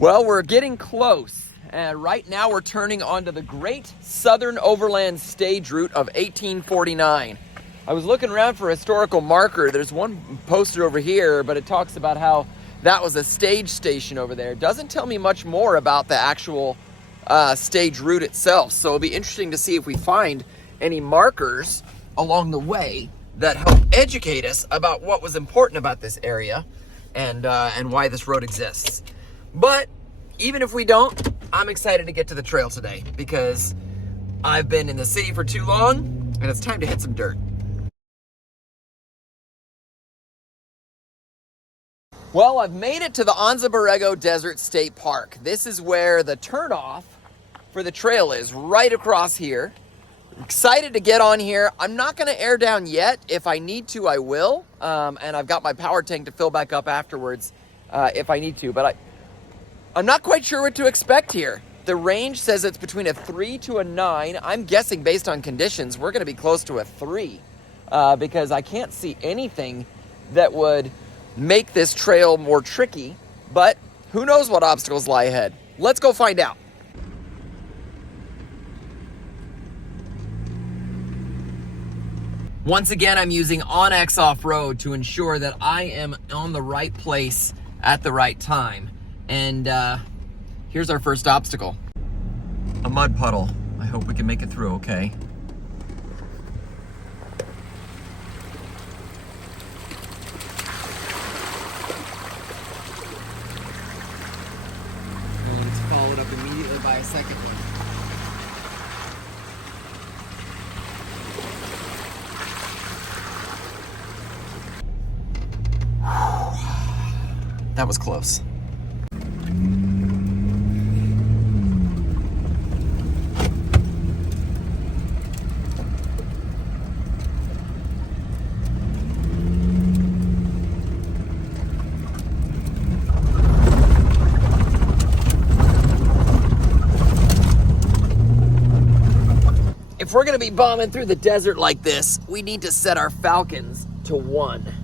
Well, we're getting close. And right now we're turning onto the Great Southern Overland Stage Route of 1849. I was looking around for a historical marker. There's one posted over here, but it talks about how that was a stage station over there. It doesn't tell me much more about the actual stage route itself. So it'll be interesting to see if we find any markers along the way that help educate us about what was important about this area and why this road exists. But even if we don't, I'm excited to get to the trail today because I've been in the city for too long and it's time to hit some dirt. Well, I've made it to the Anza Borrego Desert State Park. This is where the turnoff for the trail is, right across here. I'm excited to get on here. I'm not gonna air down yet. If I need to, I will. And I've got my power tank to fill back up afterwards if I need to, but I'm not quite sure what to expect here. The range says it's between a 3 to a 9. I'm guessing based on conditions, we're gonna be close to a 3 because I can't see anything that would make this trail more tricky, but who knows what obstacles lie ahead. Let's go find out. Once again, I'm using OnX Off-Road to ensure that I am on the right place at the right time. And here's our first obstacle. A mud puddle. I hope we can make it through okay. And it's followed up immediately by a second one. That was close. If we're gonna be bombing through the desert like this, we need to set our falcons to 1.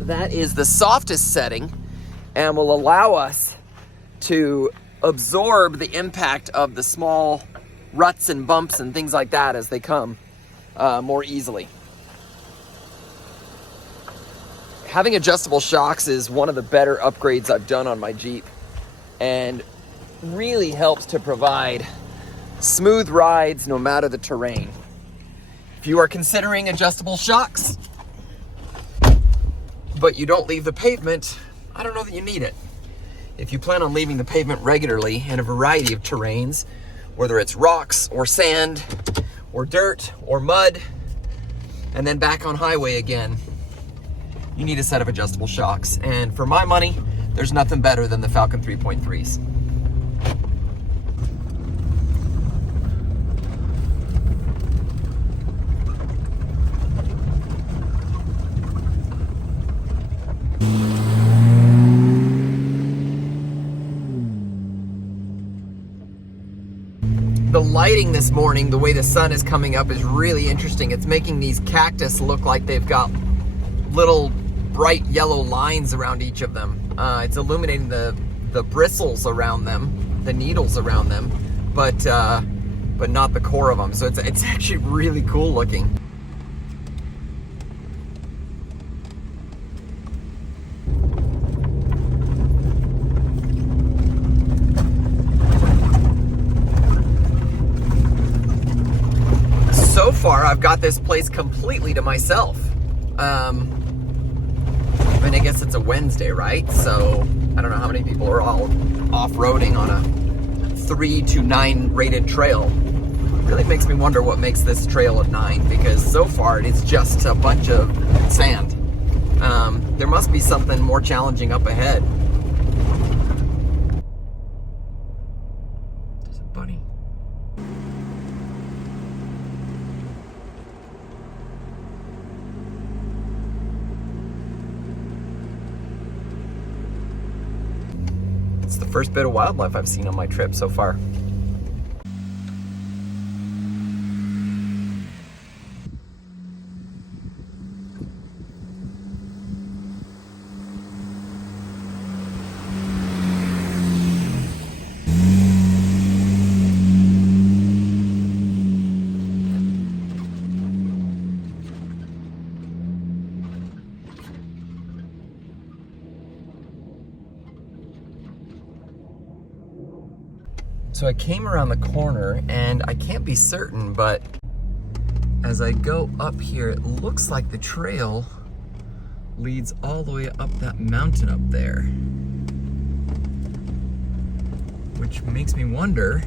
That is the softest setting and will allow us to absorb the impact of the small ruts and bumps and things like that as they come more easily. Having adjustable shocks is one of the better upgrades I've done on my Jeep and really helps to provide smooth rides no matter the terrain. If you are considering adjustable shocks, but you don't leave the pavement, I don't know that you need it. If you plan on leaving the pavement regularly in a variety of terrains, whether it's rocks or sand or dirt or mud, and then back on highway again, you need a set of adjustable shocks. And for my money, there's nothing better than the Falcon 3.3s. The lighting this morning, the way the sun is coming up, is really interesting. It's making these cactus look like they've got little bright yellow lines around each of them. It's illuminating the bristles around them, the needles around them, but not the core of them. So it's actually really cool looking. So far, I've got this place completely to myself. I mean, I guess it's a Wednesday, right? So I don't know how many people are all off-roading on a 3 to 9 rated trail. It really makes me wonder what makes this trail a 9, because so far it's just a bunch of sand. There must be something more challenging up ahead. There's a bunny. It's the first bit of wildlife I've seen on my trip so far. So I came around the corner, and I can't be certain, but as I go up here, it looks like the trail leads all the way up that mountain up there. Which makes me wonder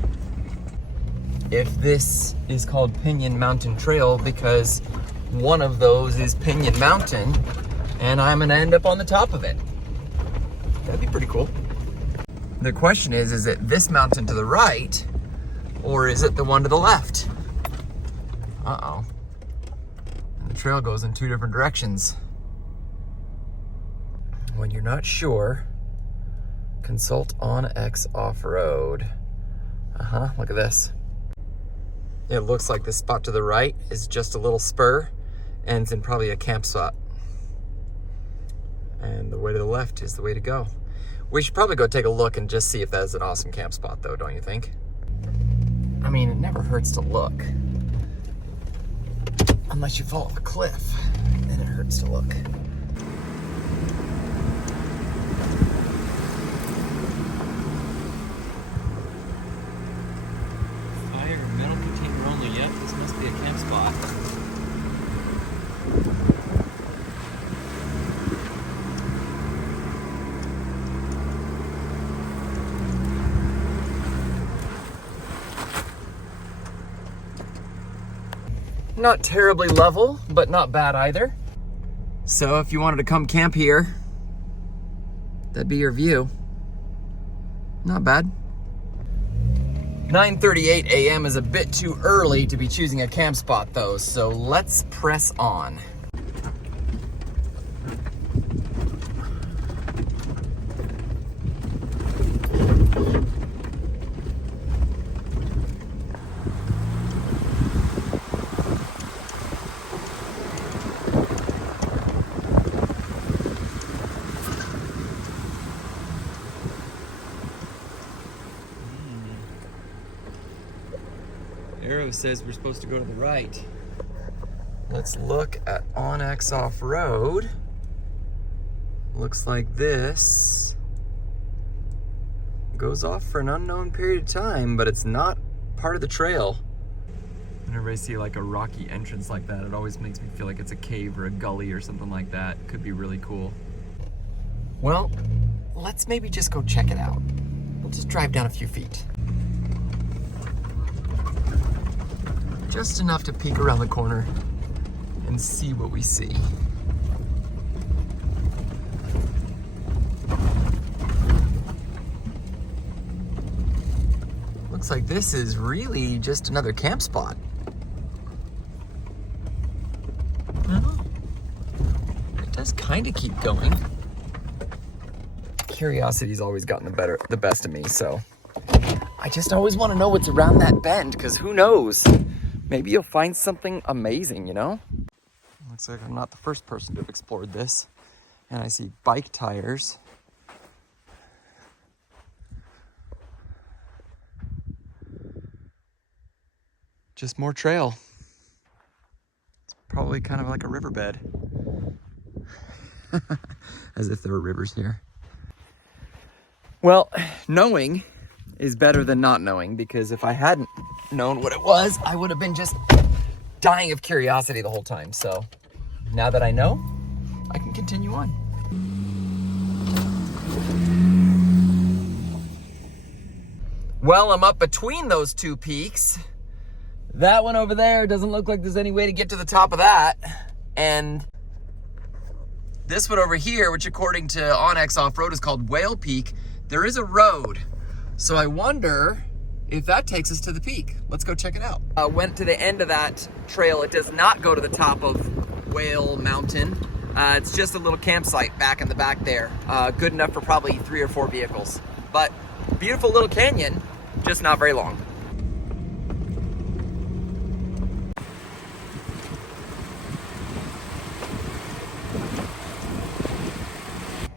if this is called Pinyon Mountain Trail because one of those is Pinyon Mountain, and I'm gonna end up on the top of it. That'd be pretty cool. The question is it this mountain to the right, or is it the one to the left? Uh-oh. The trail goes in two different directions. When you're not sure, consult OnX Off-Road. Look at this. It looks like the spot to the right is just a little spur, and it's in probably a camp spot. And the way to the left is the way to go. We should probably go take a look and just see if that is an awesome camp spot, though, don't you think? I mean, it never hurts to look. Unless you fall off a cliff, then it hurts to look. Fire, metal container only. Yep, this must be a camp spot. Not terribly level, but not bad either. So if you wanted to come camp here, that'd be your view. Not bad. 9:38 a.m. is a bit too early to be choosing a camp spot though, so let's press on. Arrow says we're supposed to go to the right. Let's look at OnX Off-Road. Looks like this goes off for an unknown period of time, but it's not part of the trail. Whenever I see like a rocky entrance like that, it always makes me feel like it's a cave or a gully or something like that. Could be really cool. Well, let's maybe just go check it out. We'll just drive down a few feet. Just enough to peek around the corner and see what we see. Looks like this is really just another camp spot. Well, it does kind of keep going. Curiosity's always gotten the best of me, so I just always want to know what's around that bend, because who knows? Maybe you'll find something amazing, you know? Looks like I'm not the first person to have explored this. And I see bike tires. Just more trail. It's probably kind of like a riverbed. As if there were rivers here. Well, knowing is better than not knowing, because if I hadn't known what it was, I would have been just dying of curiosity the whole time. So now that I know, I can continue on. Well, I'm up between those two peaks. That one over there doesn't look like there's any way to get to the top of that. And this one over here, which according to OnX Off-Road is called Whale Peak, there is a road. So I wonder if that takes us to the peak. Let's go check it out. Went to the end of that trail. It does not go to the top of Whale Mountain. It's just a little campsite back in the back there. Good enough for probably 3 or 4 vehicles. But beautiful little canyon, just not very long.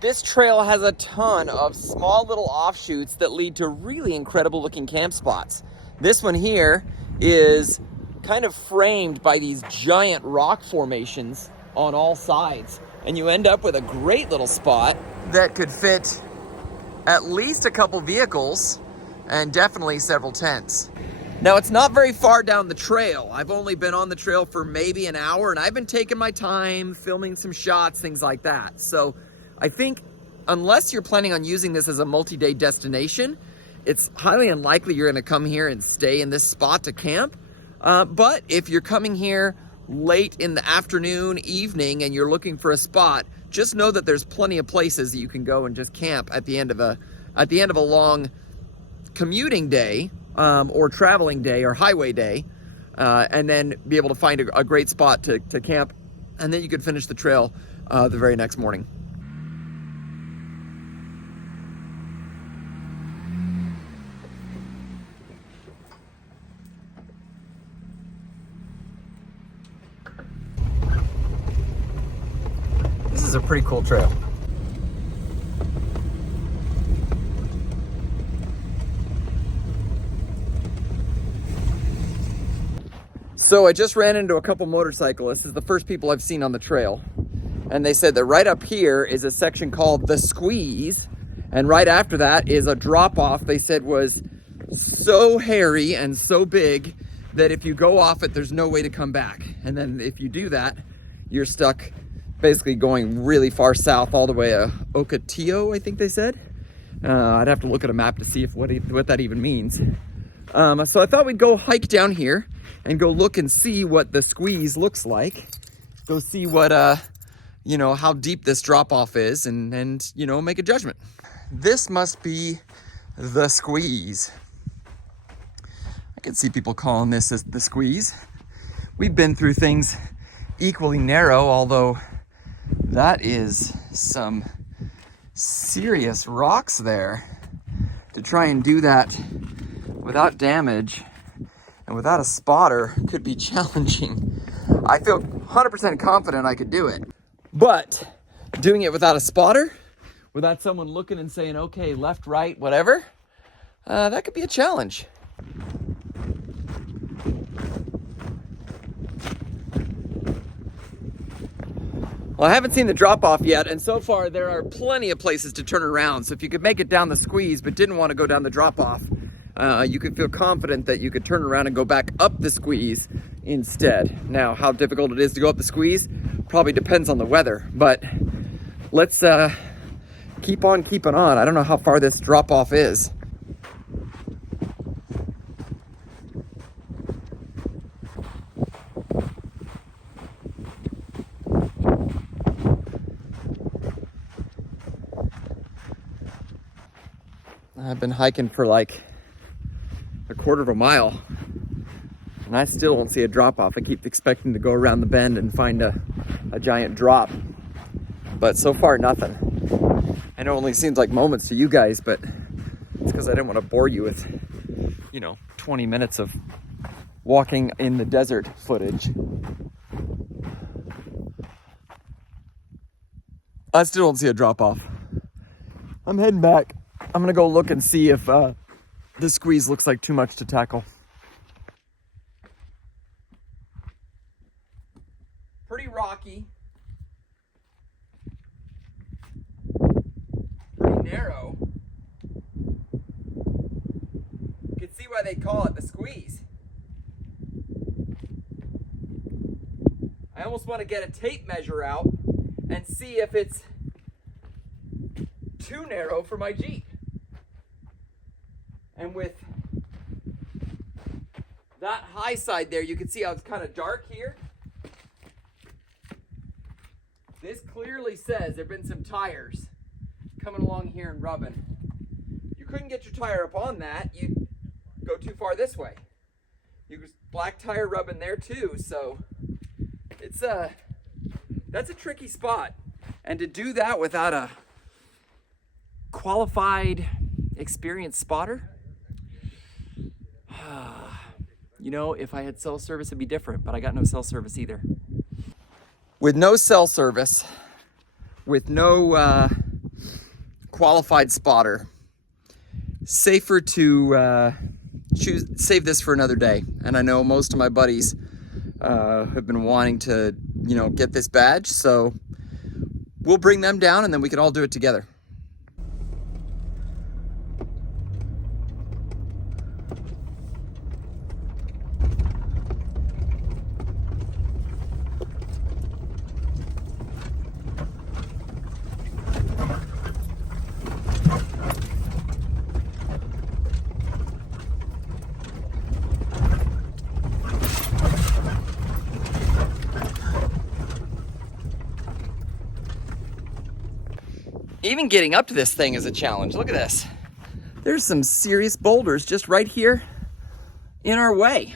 This trail has a ton of small little offshoots that lead to really incredible looking camp spots. This one here is kind of framed by these giant rock formations on all sides. And you end up with a great little spot that could fit at least a couple vehicles, and definitely several tents. Now, it's not very far down the trail. I've only been on the trail for maybe an hour, and I've been taking my time, filming some shots, things like that. So I think unless you're planning on using this as a multi-day destination, it's highly unlikely you're gonna come here and stay in this spot to camp. But if you're coming here late in the afternoon, evening, and you're looking for a spot, just know that there's plenty of places that you can go and just camp at the end of a long commuting day, or traveling day or highway day, and then be able to find a great spot to camp, and then you could finish the trail the very next morning. This is a pretty cool trail. So I just ran into a couple motorcyclists. This is the first people I've seen on the trail. And they said that right up here is a section called the Squeeze. And right after that is a drop off they said was so hairy and so big that if you go off it, there's no way to come back. And then if you do that, you're stuck basically going really far south all the way to Ocotillo, I think they said. I'd have to look at a map to see what that even means. So I thought we'd go hike down here and go look and see what the Squeeze looks like. Go see what, how deep this drop off is and, make a judgment. This must be the Squeeze. I can see people calling this the Squeeze. We've been through things equally narrow, although that is some serious rocks there. To try and do that without damage and without a spotter could be challenging. I feel 100% confident I could do it. But doing it without a spotter, without someone looking and saying, okay, left, right, whatever, that could be a challenge. Well, I haven't seen the drop off yet, and so far there are plenty of places to turn around. So if you could make it down the Squeeze but didn't want to go down the drop off, you could feel confident that you could turn around and go back up the Squeeze instead. Now, how difficult it is to go up the Squeeze probably depends on the weather, but let's keep on keeping on. I don't know how far this drop off is. I've been hiking for like a quarter of a mile and I still don't see a drop off. I keep expecting to go around the bend and find a giant drop, but so far nothing. I know it only seems like moments to you guys, but it's because I didn't want to bore you with 20 minutes of walking in the desert footage. I still don't see a drop off. I'm heading back. I'm gonna go look and see if the Squeeze looks like too much to tackle. Pretty rocky. Pretty narrow. You can see why they call it the Squeeze. I almost want to get a tape measure out and see if it's too narrow for my Jeep. And with that high side there, you can see how it's kind of dark here. This clearly says there have been some tires coming along here and rubbing. You couldn't get your tire up on that. You'd go too far this way. You could black tire rubbing there too. So it's that's a tricky spot. And to do that without a qualified, experienced spotter, if I had cell service, it'd be different, but I got no cell service either. With no cell service, with no qualified spotter, safer to save this for another day. And I know most of my buddies have been wanting to, get this badge, so we'll bring them down and then we can all do it together. Even getting up to this thing is a challenge. Look at this. There's some serious boulders just right here in our way.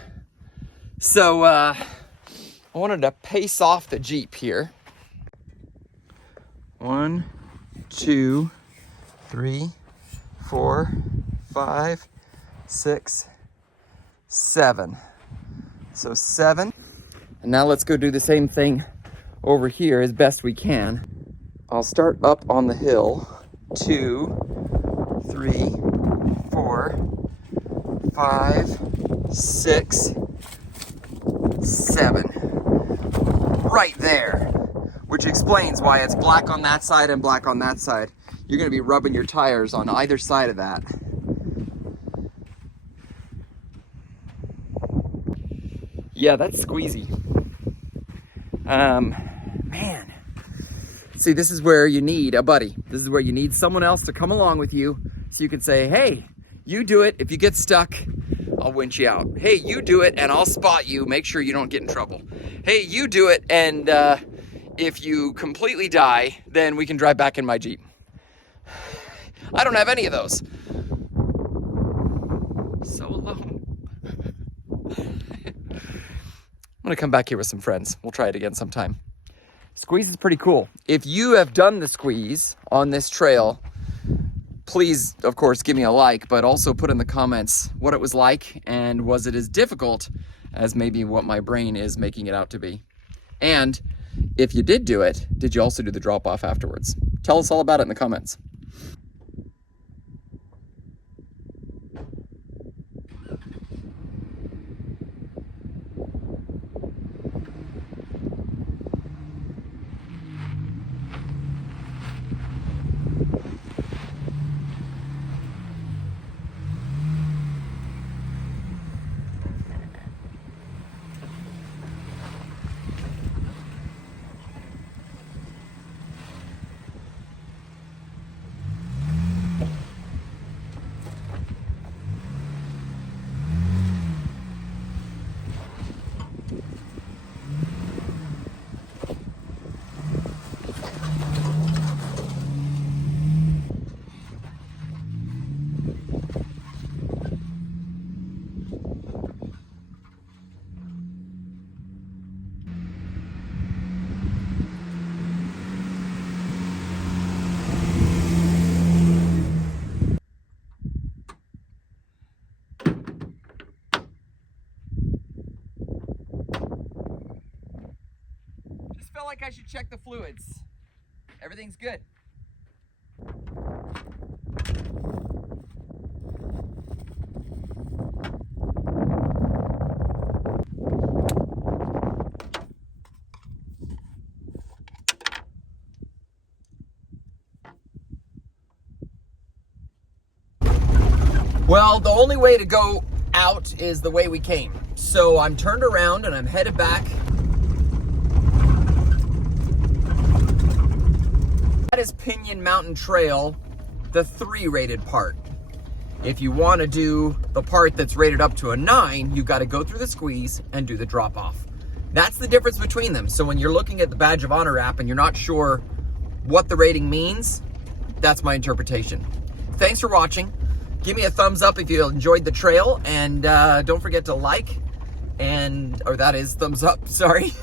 So I wanted to pace off the Jeep here. 1, 2, 3, 4, 5, 6, 7. So 7. And now let's go do the same thing over here as best we can. I'll start up on the hill. 2, 3, 4, 5, 6, 7. Right there. Which explains why it's black on that side and black on that side. You're gonna be rubbing your tires on either side of that. Yeah, that's squeezy. Man. See, this is where you need a buddy. This is where you need someone else to come along with you so you can say, hey, you do it. If you get stuck, I'll winch you out. Hey, you do it and I'll spot you. Make sure you don't get in trouble. Hey, you do it and if you completely die, then we can drive back in my Jeep. I don't have any of those. So alone. I'm gonna come back here with some friends. We'll try it again sometime. Squeeze is pretty cool. If you have done the squeeze on this trail, please, of course, give me a like, but also put in the comments what it was like and was it as difficult as maybe what my brain is making it out to be. And if you did do it, did you also do the drop off afterwards? Tell us all about it in the comments. Felt like I should check the fluids. Everything's good. Well, the only way to go out is the way we came. So I'm turned around and I'm headed back. That is Pinyon Mountain Trail, the 3 rated part. If you want to do the part that's rated up to a 9, you've got to go through the squeeze and do the drop off. That's the difference between them. So when you're looking at the Badge of Honor app and you're not sure what the rating means, that's my interpretation. Thanks for watching. Give me a thumbs up if you enjoyed the trail, and don't forget to like, or that is thumbs up, sorry.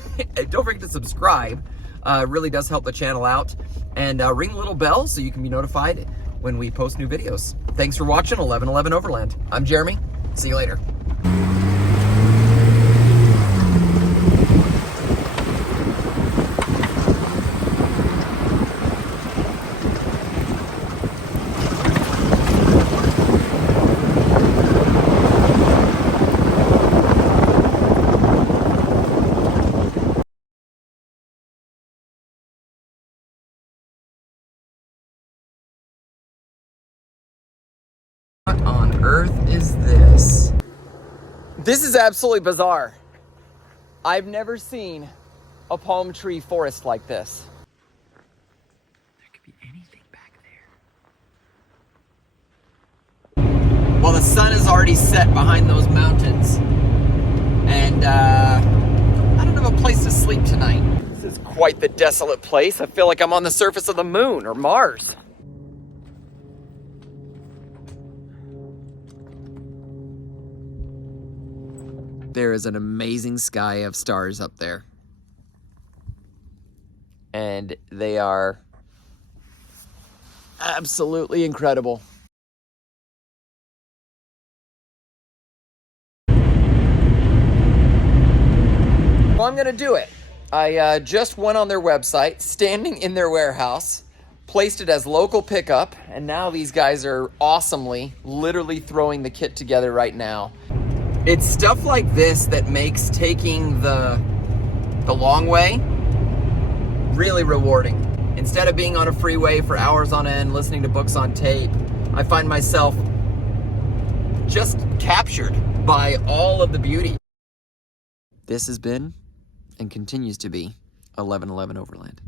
Don't forget to subscribe. It really does help the channel out. And ring the little bell so you can be notified when we post new videos. Thanks for watching 1111 Overland. I'm Jeremy. See you later. What on earth is this? This is absolutely bizarre. I've never seen a palm tree forest like this. There could be anything back there. Well, the sun is already set behind those mountains. And I don't have a place to sleep tonight. This is quite the desolate place. I feel like I'm on the surface of the moon or Mars. There is an amazing sky of stars up there. And they are absolutely incredible. Well, I'm gonna do it. I just went on their website, standing in their warehouse, placed it as local pickup, and now these guys are awesomely, literally throwing the kit together right now. It's stuff like this that makes taking the long way really rewarding. Instead of being on a freeway for hours on end, listening to books on tape, I find myself just captured by all of the beauty. This has been, and continues to be, 1111 Overland.